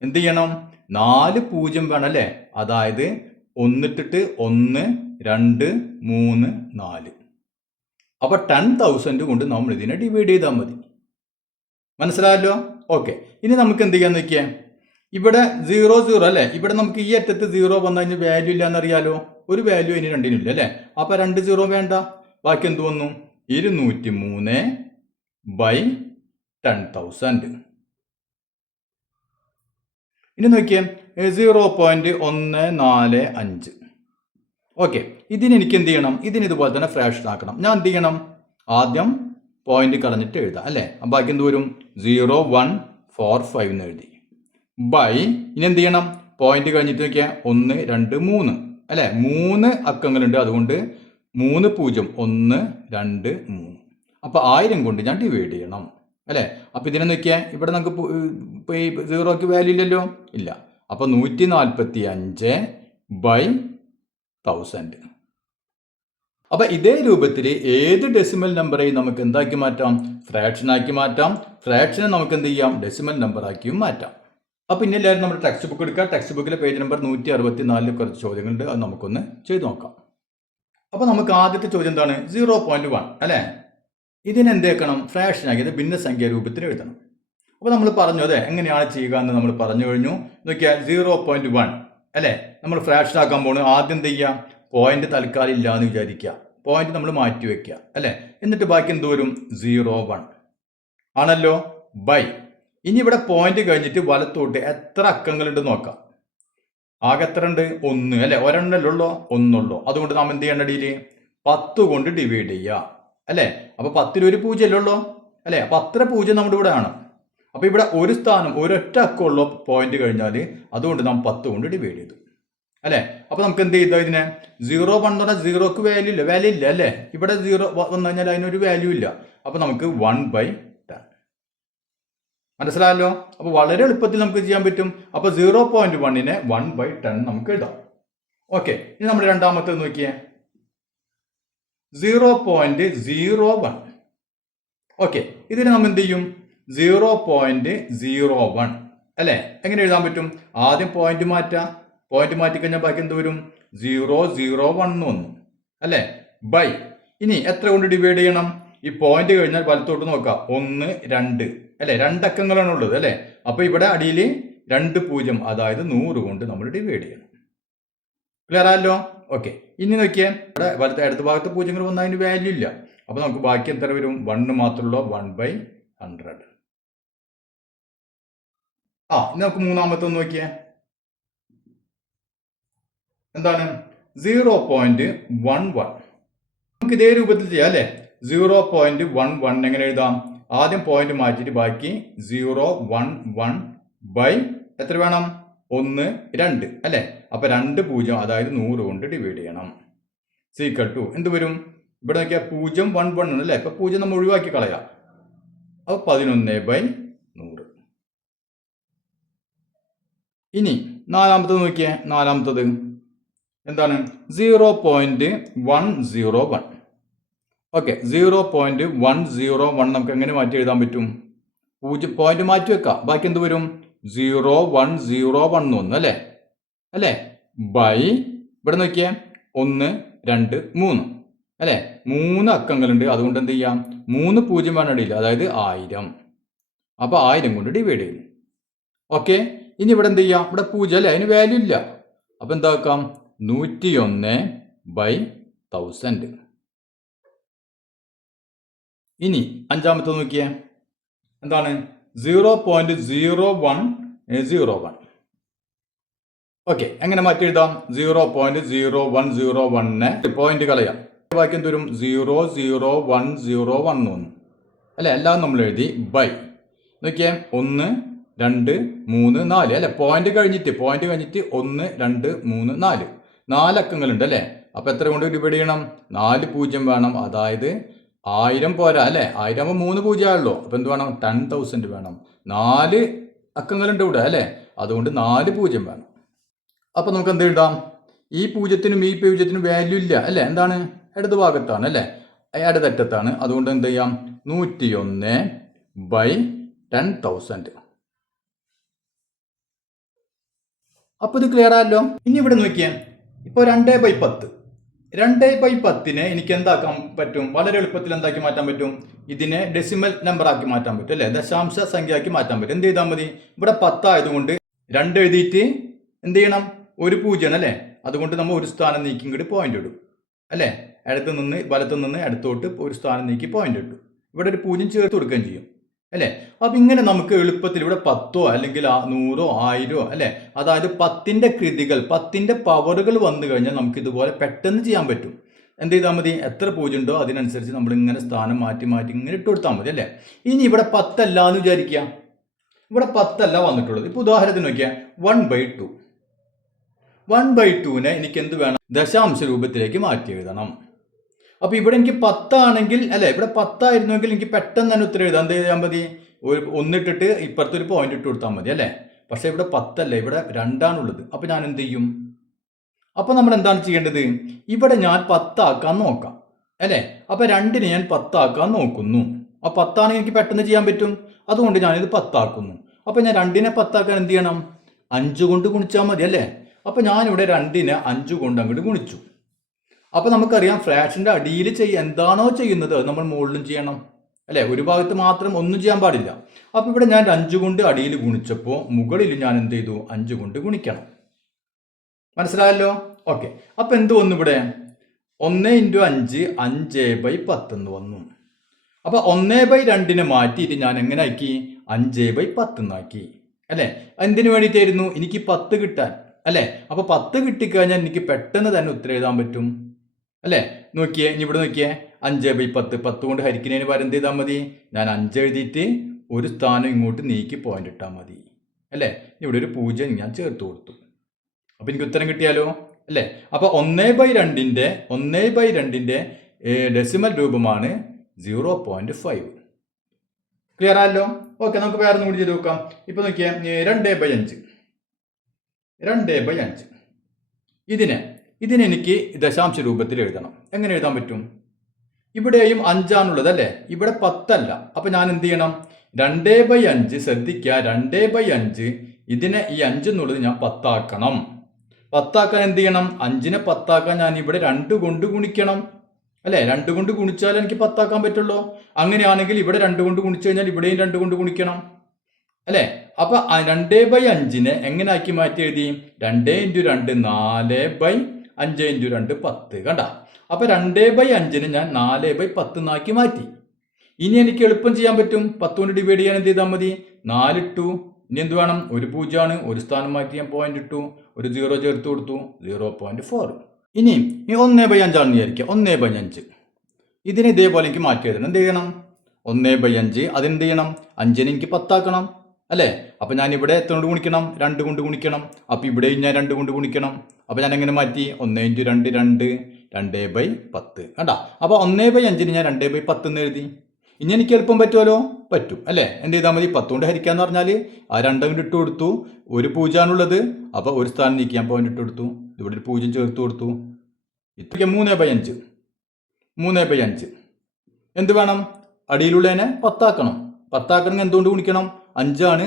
എന്ത് ചെയ്യണം? 4 0 വേണം അല്ലേ. അതായത് 1 ഇട്ടിട്ട് 1, 2, 3, 4. അപ്പൊ 10,000 കൊണ്ട് നമ്മൾ ഇതിനെ ഡിവൈഡ് ചെയ്താൽ മതി. മനസ്സിലായല്ലോ. ഓക്കെ, ഇനി നമുക്ക് എന്ത് ചെയ്യാൻ നോക്കിയേ, ഇവിടെ 0 അല്ലേ. ഇവിടെ നമുക്ക് ഈ അറ്റത്ത് 0 വന്നു കഴിഞ്ഞാൽ വാല്യൂ ഇല്ല എന്നറിയാലോ. ഒരു വാല്യൂ ഇനി രണ്ടിനും ഇല്ല അല്ലേ. അപ്പൊ 2 0 വേണ്ട. ബാക്കി എന്ത് വന്നു? 203/10,000. ഇനി നോക്കിയേ 0.145. ഓക്കെ, ഇതിന് എനിക്ക് എന്ത് ചെയ്യണം? ഇതിന് ഇതുപോലെ തന്നെ ഫ്രാക്ഷൻ ആക്കണം. ഞാൻ എന്ത് ചെയ്യണം? ആദ്യം പോയിന്റ് കളഞ്ഞിട്ട് എഴുതാം അല്ലേ. ബാക്കി എന്ത് വരും? 0.145 എന്ന് എഴുതി. ബൈ ഇനി എന്ത് ചെയ്യണം? പോയിന്റ് കഴിഞ്ഞിട്ട് നോക്കിയാൽ 1, 2, 3 അല്ലേ. 3 അക്കങ്ങളുണ്ട്. അതുകൊണ്ട് 3 0 1, 2, 3. അപ്പൊ 1000 കൊണ്ട് ഞാൻ ഡിവൈഡ് ചെയ്യണം അല്ലേ. അപ്പൊ ഇതിനെ നോക്കിയാൽ ഇവിടെ നമുക്ക് 0ക്ക് വാല്യൂ ഇല്ലല്ലോ. ഇല്ല. അപ്പൊ 145/1000. അപ്പൊ ഇതേ രൂപത്തിൽ ഏത് ഡെസിമൽ നമ്പറേയും നമുക്ക് എന്താക്കി മാറ്റാം? ഫ്രാക്ഷൻ ആക്കി മാറ്റാം. ഫ്രാക്ഷനെ നമുക്ക് എന്ത് ചെയ്യാം? ഡെസിമൽ നമ്പർ ആക്കിയും മാറ്റാം. അപ്പൊ ഇനി എല്ലാവരും നമ്മുടെ ടെക്സ്റ്റ് ബുക്ക് എടുക്കുക. ടെക്സ്റ്റ് ബുക്കിലെ പേജ് നമ്പർ 164 കുറച്ച് ചോദ്യങ്ങളുണ്ട്. അത് നമുക്കൊന്ന് ചെയ്തു നോക്കാം. അപ്പൊ നമുക്ക് ആദ്യത്തെ ചോദ്യം എന്താണ്? 0.1 അല്ലേ. ഇതിനെന്തേക്കണം? ഫ്രാക്ഷൻ ആക്കിയത് ഭിന്നസംഖ്യാ രൂപത്തിൽ എഴുതണം. അപ്പൊ നമ്മൾ പറഞ്ഞു അതെ എങ്ങനെയാണ് ചെയ്യുക എന്ന് നമ്മൾ പറഞ്ഞു കഴിഞ്ഞു. നോക്കിയാൽ 0.1 അല്ലേ. നമ്മൾ ഫ്രാക്ഷൻ ആക്കാൻ പോകുന്നത് ആദ്യം എന്ത് ചെയ്യുക? പോയിന്റ് തൽക്കാലം ഇല്ല എന്ന് വിചാരിക്കുക. പോയിന്റ് നമ്മൾ മാറ്റി വെക്കുക അല്ലേ. എന്നിട്ട് ബാക്കി എന്ത് വരും? 0.1 ആണല്ലോ. ബൈ ഇനി ഇവിടെ പോയിന്റ് കഴിഞ്ഞിട്ട് വലത്തോട്ട് എത്ര അക്കങ്ങളുണ്ട് നോക്കാം. ആകെ എത്ര ഉണ്ട്? 1 അല്ലെ. ഒരെണ്ണല്ലോ 1 ഉള്ളൂ. അതുകൊണ്ട് നാം എന്ത് ചെയ്യേണ്ട? അടിയിൽ 10 കൊണ്ട് ഡിവൈഡ് ചെയ്യുക അല്ലെ. അപ്പൊ 10ൽ ഒരു 0 അല്ലേ ഉള്ളൂ അല്ലെ. അപ്പൊ അത്ര 0 നമ്മുടെ ഇവിടെ ആണ്. അപ്പൊ ഇവിടെ ഒരു സ്ഥാനം ഒരൊറ്റ അക്കമുള്ള പോയിന്റ് കഴിഞ്ഞാൽ അതുകൊണ്ട് നാം 10 കൊണ്ട് ഡിവൈഡ് ചെയ്തു അല്ലെ. അപ്പൊ നമുക്ക് എന്ത് ചെയ്താൽ ഇതിനെ 0.1 എന്ന് പറഞ്ഞാൽ 0ക്ക് വാല്യൂ ഇല്ല അല്ലേ. ഇവിടെ 0 വന്നു കഴിഞ്ഞാൽ അതിനൊരു വാല്യൂ ഇല്ല. അപ്പൊ നമുക്ക് 1/10. മനസ്സിലായല്ലോ. അപ്പൊ വളരെ എളുപ്പത്തിൽ നമുക്ക് ചെയ്യാൻ പറ്റും. അപ്പൊ 0.1നെ 1/10 നമുക്ക് എഴുതാം. ഓക്കെ, ഇനി നമ്മൾ രണ്ടാമത്തെ നോക്കിയേ 0.01. ഓക്കെ, ഇതിന് നമ്മൾ എന്ത് ചെയ്യും? 0.01 അല്ലെ. എങ്ങനെ എഴുതാൻ പറ്റും? ആദ്യം പോയിന്റ് മാറ്റാം. പോയിന്റ് മാറ്റിക്കഴിഞ്ഞാൽ ബാക്കി എന്ത് വരും? 001 വന്നു അല്ലെ. ബൈ ഇനി എത്ര കൊണ്ട് ഡിവൈഡ് ചെയ്യണം? ഈ പോയിന്റ് കഴിഞ്ഞാൽ വലത്തോട്ട് നോക്കാം. 1, 2 അല്ലെ. 2 അക്കങ്ങളാണ് ഉള്ളത് അല്ലെ. അപ്പൊ ഇവിടെ അടിയിൽ 2 0 അതായത് 100 കൊണ്ട് നമ്മൾ ഡിവൈഡ് ചെയ്യണം. ക്ലിയർ ആയല്ലോ. ഓക്കെ, ഇനി നോക്കിയാൽ ഇവിടെ വലത്തെ അടുത്ത ഭാഗത്ത് 0 വന്നാൽ അതിന് വാല്യൂ ഇല്ല. അപ്പൊ നമുക്ക് ബാക്കി എത്ര വരും? 1 മാത്രമുള്ള 1/100. ഇനി നമുക്ക് മൂന്നാമത്തെ നോക്കിയേ എന്താണ്? 0.11 നമുക്ക് ഇതേ രൂപത്തിൽ ചെയ്യാം അല്ലേ. 0.11 എങ്ങനെ എഴുതാം? ആദ്യം പോയിന്റ് മാറ്റിയിട്ട് ബാക്കി 0.11 ബൈ എത്ര വേണം? 1 2 അല്ലേ. അപ്പൊ 2 0 അതായത് 100 കൊണ്ട് ഡിവൈഡ് ചെയ്യണം. സീക്വൽ ടു എന്ത് വരും? ഇവിടെ നോക്കിയാൽ 0.11 ആണ് അല്ലേ. അപ്പൊ 0 നമ്മൾ ഒഴിവാക്കി കളയാം. അപ്പൊ 11/100. ഇനി നാലാമത്തത് നോക്കിയേ. നാലാമത്തത് എന്താണ്? 0.101. ഓക്കെ, 0.101 നമുക്ക് എങ്ങനെ മാറ്റി എഴുതാൻ പറ്റും? 0 പോയിന്റ് മാറ്റി വെക്കാം. ബാക്കി എന്ത് വരും? 0.101 അല്ലേ അല്ലേ ബൈ ഇവിടെ നോക്കിയേ 1 2 3 അല്ലേ. 3 അക്കങ്ങളുണ്ട്. അതുകൊണ്ട് എന്ത് ചെയ്യാം? 3 0 വേണം ഇടയില്ല, അതായത് 1000. അപ്പൊ 1000 കൊണ്ട് ഡിവൈഡ് ചെയ്യും. ഓക്കെ, ഇനി ഇവിടെ എന്ത് ചെയ്യാം? ഇവിടെ 0 അല്ലേ, അതിന് വാല്യൂ ഇല്ല. അപ്പൊ എന്താക്കാം? 101/1000. ഇനി അഞ്ചാമത്തെ നോക്കിയേ. എന്താണ്? 0.0101. ഓക്കെ, എങ്ങനെ മാറ്റി എഴുതാം? 0.0101 പോയിന്റ് കളയാം. ബാക്കി എന്ത് വരും? 0.0101 അല്ലെ. എല്ലാം നമ്മൾ എഴുതി ബൈ നോക്കിയേ 1 2 3 4 അല്ലെ. പോയിന്റ് കഴിഞ്ഞിട്ട് 1 2 3 4 4 അക്കങ്ങളുണ്ട് അല്ലെ. അപ്പൊ എത്ര കൊണ്ട് ഡിവൈഡ് ചെയ്യണം? 4 0 വേണം, അതായത് 1000 പോരാ അല്ലെ. 1000 ആകുമ്പോൾ 3 0 ആണല്ലോ. അപ്പൊ എന്ത് വേണം? 10,000 വേണം. 4 അക്കങ്ങളുണ്ട് ഇവിടെ അല്ലെ, അതുകൊണ്ട് 4 0 വേണം. അപ്പൊ നമുക്ക് എന്ത് എഴുതാം? ഈ 0ത്തിനും ഈ 0ത്തിനും വാല്യൂ ഇല്ല അല്ലെ. എന്താണ്? ഇടത് ഭാഗത്താണ് അല്ലെ, ഇടതറ്റത്താണ്. അതുകൊണ്ട് എന്ത് ചെയ്യാം? 101/10,000. അപ്പൊ ഇത് ക്ലിയർ ആയല്ലോ. ഇനി ഇവിടെ നോക്കിയാൽ ഇപ്പൊ 2/10. 2/10 എനിക്ക് എന്താക്കാൻ പറ്റും? വളരെ എളുപ്പത്തിൽ എന്താക്കി മാറ്റാൻ പറ്റും? ഇതിനെ ഡെസിമൽ നമ്പർ ആക്കി മാറ്റാൻ പറ്റും അല്ലെ, ദശാംശ സംഖ്യ ആക്കി മാറ്റാൻ പറ്റും. എന്ത് ചെയ്താൽ മതി? ഇവിടെ 10 ആയതുകൊണ്ട് 2 എഴുതിയിട്ട് എന്ത് ചെയ്യണം? ഒരു 0 അല്ലേ. അതുകൊണ്ട് നമ്മൾ ഒരു സ്ഥാനം നീക്കി ഇങ്ങോട്ട് പോയിന്റ് ഇടും അല്ലേ. വലത്തു നിന്ന് ഇടത്തോട്ട് ഒരു സ്ഥാനം നീക്കി പോയിന്റ് ഇട്ടു. ഇവിടെ ഒരു 0 ചേർത്ത് കൊടുക്കുകയും ചെയ്യും അല്ലേ. അപ്പൊ ഇങ്ങനെ നമുക്ക് എളുപ്പത്തിൽ ഇവിടെ 10 അല്ലെങ്കിൽ 100 1000 അല്ലെ, അതായത് 10ന്റെ കൃതികൾ 10ന്റെ പവറുകൾ വന്നു കഴിഞ്ഞാൽ നമുക്ക് ഇതുപോലെ പെട്ടെന്ന് ചെയ്യാൻ പറ്റും. എന്ത് ചെയ്താൽ മതി? എത്ര 0 ഉണ്ടോ അതിനനുസരിച്ച് നമ്മൾ ഇങ്ങനെ സ്ഥാനം മാറ്റി ഇങ്ങനെ ഇട്ട് കൊടുത്താൽ മതി അല്ലേ. ഇനി ഇവിടെ 10 അല്ല എന്ന് വിചാരിക്കുക. ഇവിടെ 10 അല്ല വന്നിട്ടുള്ളത്. ഇപ്പൊ ഉദാഹരണത്തിന് നോക്കിയാൽ 1/2. 1/2നെ എനിക്ക് എന്ത് വേണം? ദശാംശ രൂപത്തിലേക്ക് മാറ്റി എഴുതണം. അപ്പൊ ഇവിടെ എനിക്ക് 10 ആണെങ്കിൽ അല്ലെ, ഇവിടെ 10 ആയിരുന്നെങ്കിൽ എനിക്ക് പെട്ടെന്ന് തന്നെ ഉത്തരം എഴുതാം. എന്ത് ചെയ്യാൻ മതി? ഒരു 1 ഇട്ടിട്ട് ഇപ്പുറത്തൊരു പോയിന്റ് ഇട്ട് കൊടുത്താൽ മതി അല്ലെ. പക്ഷെ ഇവിടെ 10 അല്ല, ഇവിടെ 2 ആണുള്ളത്. അപ്പൊ ഞാൻ എന്ത് ചെയ്യും? അപ്പൊ നമ്മൾ എന്താണ് ചെയ്യേണ്ടത്? ഇവിടെ ഞാൻ 10 ആക്കാൻ നോക്കാം അല്ലെ. അപ്പൊ 2നെ ഞാൻ 10 ആക്കാൻ നോക്കുന്നു. ആ 10 ആണെങ്കിൽ എനിക്ക് പെട്ടെന്ന് ചെയ്യാൻ പറ്റും. അതുകൊണ്ട് ഞാനിത് 10 ആക്കുന്നു. അപ്പൊ ഞാൻ 2നെ 10 ആക്കാൻ എന്ത് ചെയ്യണം? 5 കൊണ്ട് ഗുണിച്ചാൽ മതി അല്ലേ. അപ്പൊ ഞാനിവിടെ 2നെ 5 കൊണ്ട് അങ്ങോട്ട് ഗുണിച്ചു. അപ്പൊ നമുക്കറിയാം ഫ്രാക്ഷന്റെ അടിയിൽ എന്താണോ ചെയ്യുന്നത് അത് നമ്മൾ മുകളിലും ചെയ്യണം അല്ലെ. ഒരു ഭാഗത്ത് മാത്രം ഒന്നും ചെയ്യാൻ പാടില്ല. അപ്പൊ ഇവിടെ ഞാൻ 5 കൊണ്ട് അടിയിൽ ഗുണിച്ചപ്പോൾ മുകളിൽ ഞാൻ എന്ത് ചെയ്തു? 5 കൊണ്ട് ഗുണിക്കണം. മനസ്സിലായല്ലോ? ഓക്കെ, അപ്പൊ എന്ത് വന്നു ഇവിടെ? 1 × 5 5/10 എന്ന് വന്നു. അപ്പൊ 1/2നെ മാറ്റിയിട്ട് ഞാൻ എങ്ങനെ ആക്കി? 5/10 എന്നാക്കി അല്ലെ. എന്തിനു വേണ്ടിയിട്ടായിരുന്നു? എനിക്ക് 10 കിട്ടാൻ അല്ലെ. അപ്പൊ 10 കിട്ടിക്കഴിഞ്ഞാൽ എനിക്ക് പെട്ടെന്ന് തന്നെ ഉത്തരം എഴുതാൻ പറ്റും അല്ലെ. നോക്കിയേ, ഇനി ഇവിടെ നോക്കിയേ 5/10 10 കൊണ്ട് ഹരിക്കുന്നതിന് പകരം എന്ത് ചെയ്താൽ മതി? ഞാൻ 5 എഴുതിയിട്ട് ഒരു സ്ഥാനം ഇങ്ങോട്ട് നീക്കി പോയിന്റ് ഇട്ടാൽ മതി അല്ലെ. ഇവിടെ ഒരു 0 ഞാൻ ചേർത്ത് കൊടുത്തു. അപ്പൊ എനിക്ക് ഉത്തരം കിട്ടിയാലോ അല്ലെ. അപ്പൊ 1/2ന്റെ ഡെസിമൽ രൂപമാണ് 0.5. ക്ലിയർ ആയല്ലോ? ഓക്കെ, നമുക്ക് വേറെ ഒന്നും കൂടി ചെയ്ത് നോക്കാം. ഇപ്പൊ നോക്കിയേ 2/5. 2/5 ഇതിനെ എനിക്ക് ദശാംശ രൂപത്തിൽ എഴുതണം. എങ്ങനെ എഴുതാൻ പറ്റും? ഇവിടെയും 5 ആണുള്ളത് അല്ലേ, ഇവിടെ 10 അല്ല. അപ്പൊ ഞാൻ എന്ത് ചെയ്യണം? 2/5 ശ്രദ്ധിക്കുക, 2/5 ഇതിനെ ഈ 5 എന്നുള്ളത് ഞാൻ 10 ആക്കണം. 10 ആക്കാൻ എന്ത് ചെയ്യണം? 5നെ 10 ആക്കാൻ ഞാൻ ഇവിടെ 2 കൊണ്ട് ഗുണിക്കണം അല്ലെ. 2 കൊണ്ട് ഗുണിച്ചാൽ എനിക്ക് 10 ആക്കാൻ പറ്റുള്ളൂ. അങ്ങനെയാണെങ്കിൽ ഇവിടെ 2 കൊണ്ട് ഗുണിച്ചു കഴിഞ്ഞാൽ ഇവിടെയും 2 കൊണ്ട് ഗുണിക്കണം അല്ലെ. അപ്പൊ 2/5നെ എങ്ങനെ ആക്കി മാറ്റി എഴുതി? 2 × 2 4/5 × 2 10. കണ്ട? അപ്പൊ 2/5നെ ഞാൻ 4/10 എന്നാക്കി മാറ്റി. ഇനി എനിക്ക് എളുപ്പം ചെയ്യാൻ പറ്റും. 10 കൊണ്ട് ഡിവൈഡ് ചെയ്യാൻ എന്ത് ചെയ്താൽ മതി? 4 ഇട്ടു. ഇനി എന്ത് വേണം? ഒരു 0 ആണ്, ഒരു സ്ഥാനം മാറ്റി ഞാൻ പോയിന്റ് ഇട്ടു, ഒരു 0 ചേർത്ത് കൊടുത്തു, 0.4. ഇനി 1/5 ആണെന്ന് വിചാരിക്കുക. 1/5 ഇതിനെ ഇതേപോലെ എനിക്ക് മാറ്റി എഴുതണം. എന്ത് ചെയ്യണം? 1/5 അതിനെന്ത് ചെയ്യണം? 5നെ എനിക്ക് 10 ആക്കണം അല്ലേ? അപ്പം ഞാൻ ഇവിടെ എത്ര കൊണ്ട് ഗുണിക്കണം? 2 കൊണ്ട് ഗുണിക്കണം. അപ്പോൾ ഇവിടെയും ഞാൻ 2 കൊണ്ട് ഗുണിക്കണം. അപ്പോൾ ഞാൻ എങ്ങനെ മാറ്റി? 1 × 2 2 2/10 കണ്ടാ. അപ്പോൾ 1/5 ഞാൻ 2/10 എന്ന് എഴുതി. ഇനി എനിക്ക് എളുപ്പം പറ്റുമല്ലോ? പറ്റും അല്ലേ? എന്ത് ചെയ്താൽ മതി? 10 കൊണ്ട് ഹരിക്കാന്ന് പറഞ്ഞാൽ ആ 2 കൊണ്ട് ഇട്ട് കൊടുത്തു. ഒരു 0 ആണുള്ളത്. അപ്പോൾ ഒരു സ്ഥാനം നീക്കി ഞാൻ പോയിന്റ് ഇട്ട് കൊടുത്തു. ഇവിടെ ഒരു 0 ചേർത്ത് കൊടുത്തു. ഇത്രയ്ക്ക് 3/5 3/5 എന്ത് വേണം? അടിയിലുള്ളതിനെ 10 ആക്കണം. 10 ആക്കണമെങ്കിൽ എന്തുകൊണ്ട് ഗുണിക്കണം? 5 ആണ്.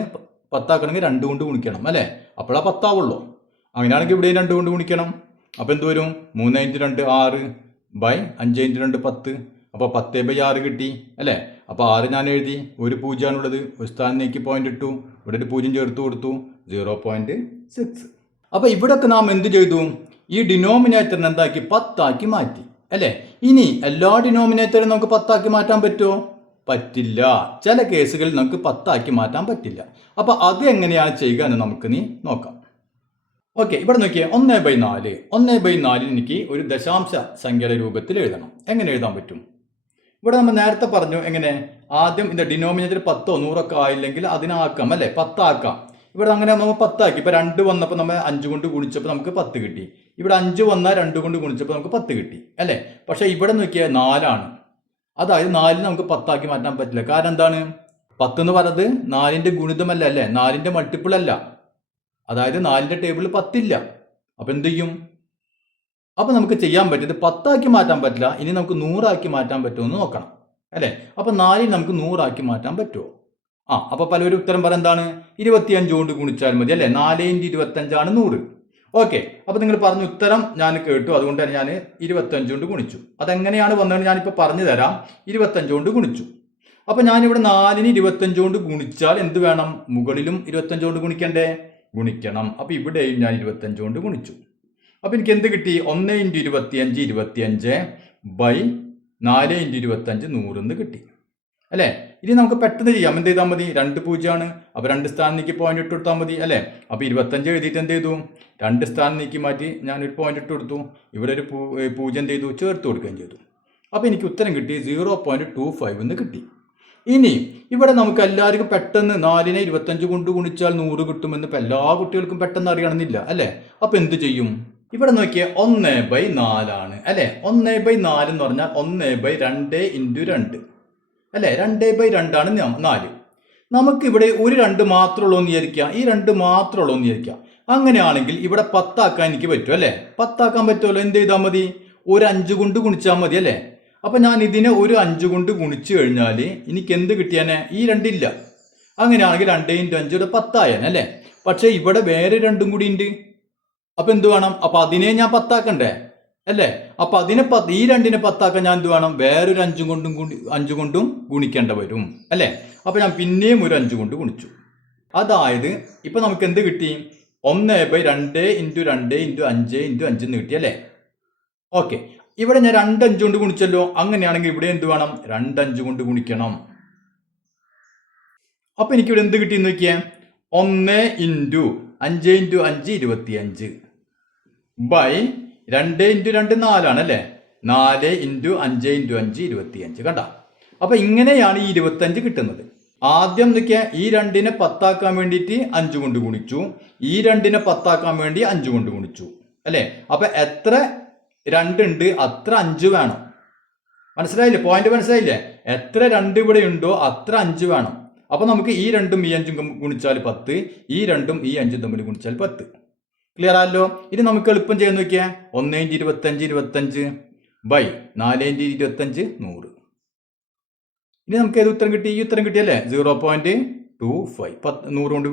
10 ആക്കണമെങ്കിൽ 2 കൊണ്ട് ഗുണിക്കണം അല്ലേ? അപ്പോഴാ 10 ആവുള്ളൂ. അങ്ങനെയാണെങ്കിൽ ഇവിടെയും 2 കൊണ്ട് ഗുണിക്കണം. അപ്പോൾ എന്ത് വരും? 3 × 2 6 5 × 2 10. അപ്പോൾ 10/6 കിട്ടി അല്ലേ? അപ്പോൾ 6 ഞാൻ എഴുതി. ഒരു 0 ആണുള്ളത്. ഒരു സ്ഥാനം നീക്കി പോയിന്റ് ഇട്ടു. ഇവിടെ ഒരു 0 ചേർത്ത് കൊടുത്തു. 0.6. അപ്പോൾ ഇവിടെയൊക്കെ നാം എന്ത് ചെയ്തു? ഈ ഡിനോമിനേറ്ററിനെ എന്താക്കി? 10 ആക്കി മാറ്റി അല്ലേ? ഇനി എല്ലാ ഡിനോമിനേറ്ററും നമുക്ക് 10 ആക്കി മാറ്റാൻ പറ്റുമോ? പറ്റില്ല. ചില കേസുകളിൽ നമുക്ക് 10 ആക്കി മാറ്റാൻ പറ്റില്ല. അപ്പോൾ അത് എങ്ങനെയാണ് ചെയ്യുക എന്ന് നമുക്ക് നോക്കാം. ഓക്കെ, ഇവിടെ നോക്കിയേ. 1/4 1/4 എനിക്ക് ഒരു ദശാംശ സംഖ്യയുടെ രൂപത്തിൽ എഴുതണം. എങ്ങനെ എഴുതാൻ പറ്റും? ഇവിടെ നമ്മൾ നേരത്തെ പറഞ്ഞു എങ്ങനെ? ആദ്യം ഇതിന്റെ ഡിനോമിനേറ്റർ 10 100 ഒക്കെ ആയില്ലെങ്കിൽ അതിനാക്കാം അല്ലേ? 10 ആക്കാം. ഇവിടെ അങ്ങനെ നമ്മൾ 10 ആക്കി. ഇപ്പോൾ 2 വന്നപ്പോൾ നമ്മൾ 5 കൊണ്ട് ഗുണിച്ചപ്പോൾ നമുക്ക് 10 കിട്ടി. ഇവിടെ 5 വന്നാൽ 2 കൊണ്ട് ഗുണിച്ചപ്പോൾ നമുക്ക് 10 കിട്ടി അല്ലേ? പക്ഷേ ഇവിടെ നോക്കിയാൽ 4 ആണ്. അതായത് 4 നമുക്ക് 10 ആക്കി മാറ്റാൻ പറ്റില്ല. കാരണം എന്താണ്? 10 എന്ന് പറയുന്നത് 4ന്റെ ഗുണിതമല്ല അല്ലേ? 4ന്റെ മൾട്ടിപ്പിൾ അല്ല. അതായത് 4ന്റെ ടേബിളിൽ 10 ഇല്ല. അപ്പം എന്ത് ചെയ്യും? അപ്പം നമുക്ക് ചെയ്യാൻ പറ്റിയത് 10 ആക്കി മാറ്റാൻ പറ്റില്ല. ഇനി നമുക്ക് 100 ആക്കി മാറ്റാൻ പറ്റുമോ എന്ന് നോക്കണം അല്ലേ? അപ്പം 4 നമുക്ക് 100 ആക്കി മാറ്റാൻ പറ്റുമോ? അപ്പോൾ പലരും ഉത്തരം പറയാൻ എന്താണ്? 25 കൊണ്ട് ഗുണിച്ചാൽ മതി അല്ലേ? 4 × 25 ആണ് 100. ഓക്കെ, അപ്പോൾ നിങ്ങൾ പറഞ്ഞ ഉത്തരം ഞാൻ കേട്ടു. അതുകൊണ്ട് തന്നെ ഞാൻ 25 കൊണ്ട് ഗുണിച്ചു. അതെങ്ങനെയാണ് വന്നതെന്ന് ഞാനിപ്പോൾ പറഞ്ഞു തരാം. 25 കൊണ്ട് ഗുണിച്ചു. അപ്പോൾ ഞാനിവിടെ 4ന് 25 കൊണ്ട് ഗുണിച്ചാൽ എന്ത് വേണം? മുകളിലും 25 കൊണ്ട് ഗുണിക്കണ്ടേ? ഗുണിക്കണം. അപ്പോൾ ഇവിടെയും ഞാൻ 25 കൊണ്ട് ഗുണിച്ചു. അപ്പോൾ എനിക്ക് എന്ത് കിട്ടി? 1 × 25 25 4 × 25 100 എന്ന് കിട്ടി അല്ലേ? ഇനി നമുക്ക് പെട്ടെന്ന് ചെയ്യാം. എന്ത് ചെയ്താൽ മതി? 2 0 ആണ്. അപ്പോൾ 2 സ്ഥാനം നീക്കി പോയിന്റ് ഇട്ട് കൊടുത്താൽ മതി അല്ലേ? അപ്പോൾ 25 എഴുതിയിട്ട് എന്ത് ചെയ്തു? 2 സ്ഥാനം നീക്കി മാറ്റി ഞാനൊരു പോയിന്റ് ഇട്ട് കൊടുത്തു. ഇവിടെ ഒരു 0 എന്ത് ചെയ്തു? ചേർത്ത് കൊടുക്കുകയും ചെയ്തു. അപ്പോൾ എനിക്ക് ഉത്തരം കിട്ടി 0.25 എന്ന് കിട്ടി. ഇനി ഇവിടെ നമുക്ക് എല്ലാവർക്കും പെട്ടെന്ന് 4നെ 25 കൊണ്ട് ഗുണിച്ചാൽ 100 കിട്ടുമെന്ന് ഇപ്പം എല്ലാ കുട്ടികൾക്കും പെട്ടെന്ന് അറിയണമെന്നില്ല അല്ലേ? അപ്പോൾ എന്ത് ചെയ്യും? ഇവിടെ നോക്കിയാൽ 1/4 ആണ് അല്ലേ? 1/4 എന്ന് പറഞ്ഞാൽ 1/2 × 2 അല്ലേ? 2/2 ആണ് 4. നമുക്ക് ഇവിടെ ഒരു 2 മാത്രമേ ഉള്ളൂ എന്ന് വിചാരിക്കാം. ഈ 2 മാത്രമേ ഉള്ളൂ എന്ന് വിചാരിക്കാം. അങ്ങനെയാണെങ്കിൽ ഇവിടെ 10 ആക്കാൻ എനിക്ക് പറ്റും അല്ലേ? 10 ആക്കാൻ പറ്റുമല്ലോ. എന്ത് ചെയ്താൽ മതി? ഒരു 5 കൊണ്ട് ഗുണിച്ചാൽ മതി അല്ലേ? അപ്പം ഞാൻ ഇതിനെ ഒരു 5 കൊണ്ട് ഗുണിച്ചു കഴിഞ്ഞാൽ എനിക്ക് എന്ത് കിട്ടിയാനെ? ഈ 2 ഇല്ല. അങ്ങനെയാണെങ്കിൽ 2 × 5 10 ആയാൻ അല്ലേ? പക്ഷേ ഇവിടെ വേറെ 2 കൂടി ഉണ്ട്. അപ്പം എന്ത് വേണം? അപ്പം അതിനെ ഞാൻ 10 ആക്കണ്ടേ അല്ലേ? അപ്പം അതിനെ ഈ 2നെ 10 ആക്കാൻ ഞാൻ എന്ത് വേണം? വേറൊരു 5 കൊണ്ടും ഗുണിക്കേണ്ട വരും അല്ലേ? അപ്പം ഞാൻ പിന്നെയും ഒരു 5 കൊണ്ട് ഗുണിച്ചു. അതായത് ഇപ്പം നമുക്ക് എന്ത് കിട്ടി? 1/2 × 2 × 5 × 5 എന്ന് കിട്ടി അല്ലേ? ഓക്കെ, ഇവിടെ ഞാൻ 2 5 കൊണ്ട് ഗുണിച്ചല്ലോ. അങ്ങനെയാണെങ്കിൽ ഇവിടെ എന്ത് വേണം? 2 5 കൊണ്ട് ഗുണിക്കണം. അപ്പം എനിക്കിവിടെ എന്ത് കിട്ടിയെന്ന് നോക്കിയാൽ 1 × 5 × 5 25 2 × 2 4 ആണ് അല്ലേ? 4 × 5 × 5 25 കണ്ട. അപ്പം ഇങ്ങനെയാണ് ഈ 25 കിട്ടുന്നത്. ആദ്യം നോക്കിയാൽ ഈ 2നെ 10 ആക്കാൻ വേണ്ടിയിട്ട് 5 കൊണ്ട് ഗുണിച്ചു. ഈ 2നെ 10 ആക്കാൻ വേണ്ടി 5 കൊണ്ട് ഗുണിച്ചു അല്ലേ? അപ്പം എത്ര 2 ഉണ്ട് അത്ര 5 വേണം. മനസ്സിലായില്ലേ? പോയിന്റ് മനസ്സിലായില്ലേ? എത്ര 2 ഇവിടെ ഉണ്ടോ അത്ര 5 വേണം. അപ്പോൾ നമുക്ക് ഈ 2ഉം ഈ 5ഉം ഗുണിച്ചാൽ 10, ഈ 2ഉം ഈ 5ഉം തമ്മിൽ ഗുണിച്ചാൽ 10. ക്ലിയർ ആണല്ലോ? ഇനി നമുക്ക് എളുപ്പം ചെയ്യാൻ നോക്കിയാൽ 1 × 25 25 4 × 25 100. ഇനി നമുക്ക് ഏത് ഉത്തരം കിട്ടി? ഈ ഉത്തരം കിട്ടിയല്ലേ? 0.25. 100 കൊണ്ട്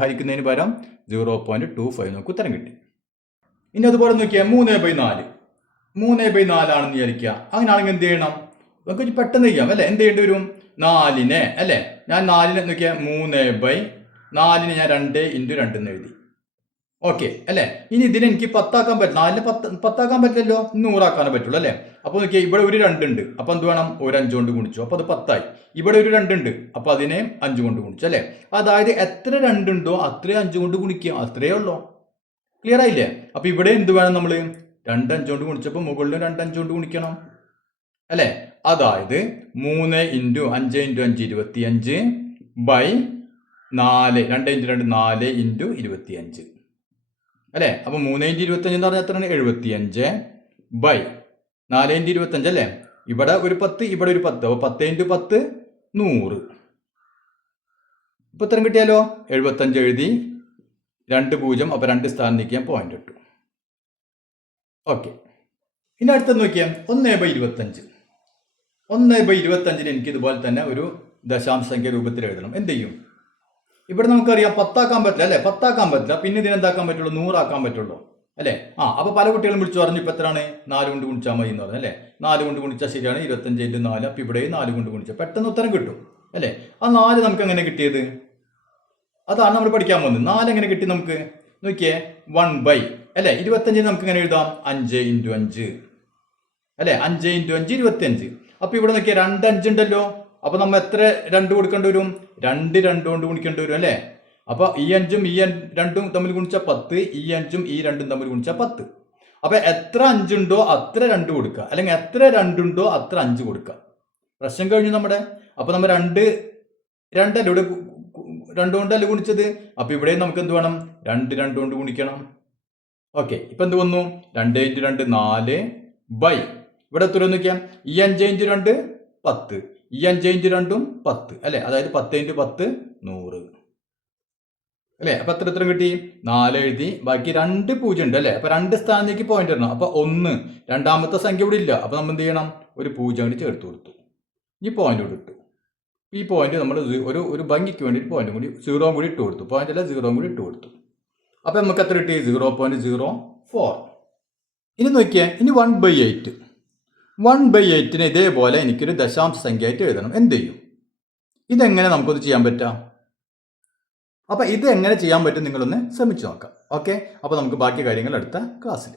ഹരിക്കുന്നതിന് പകരം 0.25 നമുക്ക് ഉത്തരം കിട്ടി. ഇനി അതുപോലെ നോക്കിയാൽ 3/4 ആണെന്ന് വിചാരിക്കുക. അങ്ങനെയാണെങ്കിൽ എന്ത് ചെയ്യണം? നമുക്ക് പെട്ടെന്ന് ചെയ്യാം അല്ലേ? എന്ത് ചെയ്യേണ്ടി വരും? 4നെ അല്ലേ? ഞാൻ 4നെ നോക്കിയാൽ 3/4 ഞാൻ 2 × 2 എന്ന് എഴുതി. ഓക്കെ അല്ലേ? ഇനി ഇതിനെ എനിക്ക് 10 ആക്കാൻ പറ്റില്ല. 4നെ 10 ആക്കാൻ പറ്റില്ലല്ലോ. 100 ആക്കാനേ പറ്റുള്ളൂ അല്ലേ? അപ്പോൾ നോക്കിയാൽ ഇവിടെ ഒരു 2 ഉണ്ട്. അപ്പോൾ എന്ത് വേണം? ഒരു 5 കൊണ്ട് ഗുണിച്ചു. അപ്പോൾ അത് 10 ആയി. ഇവിടെ ഒരു 2 ഉണ്ട്. അപ്പോൾ അതിനെ 5 കൊണ്ട് ഗുണിച്ചു അല്ലേ? അതായത് എത്ര 2 ഉണ്ടോ അത്രയും 5 കൊണ്ട് ഗുണിക്കുക. അത്രയേ ഉള്ളൂ. ക്ലിയർ ആയില്ലേ? അപ്പോൾ ഇവിടെ എന്ത് വേണം? നമ്മൾ 2 5 കൊണ്ട് ഗുണിച്ചപ്പോൾ മുകളിലും 2 5 കൊണ്ട് ഗുണിക്കണം. അല്ലേ? അതായത് 3 into 5 into 5 25 by 4 2 into 2 4 into 25 അല്ലേ? അപ്പോൾ 3 ഇൻറ്റു 25 എന്ന് പറഞ്ഞാൽ എത്രയാണ്? 75 ബൈ 4 ഇൻറ്റു 25 അല്ലേ? ഇവിടെ ഒരു 10 ഇവിടെ ഒരു 10 അപ്പോൾ 10 ഇൻറ്റു 10 100. ഇപ്പോൾ ഉത്തരം കിട്ടിയാലോ? 75 എഴുതി 2 0 അപ്പോൾ 2 സ്ഥാനം നീക്കിയാൽ പോയിന്റ് ഇട്ടു. ഓക്കെ, ഇനി അടുത്തത് നോക്കിയാൽ 1/25. 1/25 എനിക്ക് ഇതുപോലെ തന്നെ ഒരു ദശാംശ സംഖ്യ രൂപത്തിൽ എഴുതണം. എന്ത് ചെയ്യും? ഇവിടെ നമുക്കറിയാം 10 ആക്കാൻ പറ്റില്ല അല്ലേ? 10 ആക്കാൻ പറ്റില്ല, പിന്നെ ഇതിനെന്താക്കാൻ പറ്റുള്ളൂ? 100 ആക്കാൻ പറ്റുള്ളൂ അല്ലേ? അപ്പോൾ പല കുട്ടികളും വിളിച്ചു പറഞ്ഞു ഇപ്പം എത്രയാണ്? 4 കൊണ്ട് ഗുണിച്ചാൽ മതി എന്ന് പറഞ്ഞു അല്ലേ? 4 കൊണ്ട് ഗുണിച്ചാൽ ശരിയാണ്, 25 ഇൻറ്റു 4. അപ്പോൾ ഇവിടെ 4 കൊണ്ട് ഗുണിച്ചാൽ പെട്ടെന്ന് ഉത്തരം കിട്ടും അല്ലേ? ആ 4 നമുക്ക് എങ്ങനെ കിട്ടിയത്? അതാണ് നമ്മൾ പഠിക്കാൻ പോകുന്നത്. 4 എങ്ങനെ കിട്ടി നമുക്ക്? നോക്കിയേ, 1 ബൈ അല്ലേ? 25 നമുക്ക് എങ്ങനെ എഴുതാം? 5 ഇൻറ്റു 5 അല്ലേ? 5 ഇൻറ്റു 5 25. അപ്പോൾ ഇവിടെ നോക്കിയാൽ 2 5 ഉണ്ടല്ലോ. അപ്പോൾ നമ്മൾ എത്ര 2 കൊടുക്കേണ്ടി വരും? 2 2 കൊണ്ട് ഗുണിക്കേണ്ടി വരും അല്ലേ? അപ്പോൾ ഈ 5ഉം ഈ 2ഉം തമ്മിൽ ഗുണിച്ചാൽ 10, ഈ 5ഉം ഈ 2ഉം തമ്മിൽ ഗുണിച്ചാൽ 10. അപ്പോൾ എത്ര 5 ഉണ്ടോ അത്ര 2 കൊടുക്കുക, അല്ലെങ്കിൽ എത്ര 2 ഉണ്ടോ അത്ര 5 കൊടുക്കുക. പ്രശ്നം കഴിഞ്ഞു നമ്മുടെ. അപ്പോൾ നമ്മൾ 2 2 ഇവിടെ 2 കൊണ്ടല്ലേ ഗുണിച്ചത്. അപ്പോൾ ഇവിടെ നമുക്ക് എന്ത് വേണം? 2 2 കൊണ്ട് ഗുണിക്കണം. ഓക്കെ, ഇപ്പം എന്ത് വന്നു? 2 ഇൻറ്റു 2 4 ബൈ ഇവിടെ എത്ര നോക്കിയാൽ ഈ 5 ഇൻറ്റു 2 10, ഈ 5 ഇൻറ്റു 2 10 അല്ലേ? അതായത് 10 ഇൻറ്റു 10 100 അല്ലേ? അപ്പോൾ എത്ര കിട്ടി? 4 എഴുതി, ബാക്കി 2 0 ഉണ്ട് അല്ലേ? അപ്പോൾ 2 സ്ഥാനത്തേക്ക് പോയിന്റ് ഇടണം. അപ്പോൾ 1 രണ്ടാമത്തെ സംഖ്യ ഇവിടെ ഇല്ല, അപ്പോൾ നമ്മൾ എന്ത് ചെയ്യണം? ഒരു 0 കൂടി ചേർത്ത് കൊടുത്തു. ഈ പോയിന്റ് കൂടി ഇട്ടു. ഈ പോയിന്റ് നമ്മൾ ഒരു ഭംഗിക്ക് വേണ്ടിയിട്ട് പോയിന്റ് കൂടി 0 കൂടി ഇട്ട് കൊടുത്തു. പോയിന്റ് അല്ല 0 കൂടി ഇട്ട് കൊടുത്തു. അപ്പോൾ നമുക്ക് എത്ര കിട്ടി? 0.04. ഇനി നോക്കിയാൽ ഇനി 1/8. 1/8നെ ഇതേപോലെ എനിക്കൊരു ദശാംശ സംഖ്യ ആയിട്ട് എഴുതണം. എന്ത് ചെയ്യും? ഇതെങ്ങനെ നമുക്കൊന്ന് ചെയ്യാൻ പറ്റാം? അപ്പോൾ ഇത് എങ്ങനെ ചെയ്യാൻ പറ്റും നിങ്ങളൊന്ന് ശ്രമിച്ചു നോക്കാം. ഓക്കെ, അപ്പോൾ നമുക്ക് ബാക്കി കാര്യങ്ങൾ അടുത്ത ക്ലാസ്സിൽ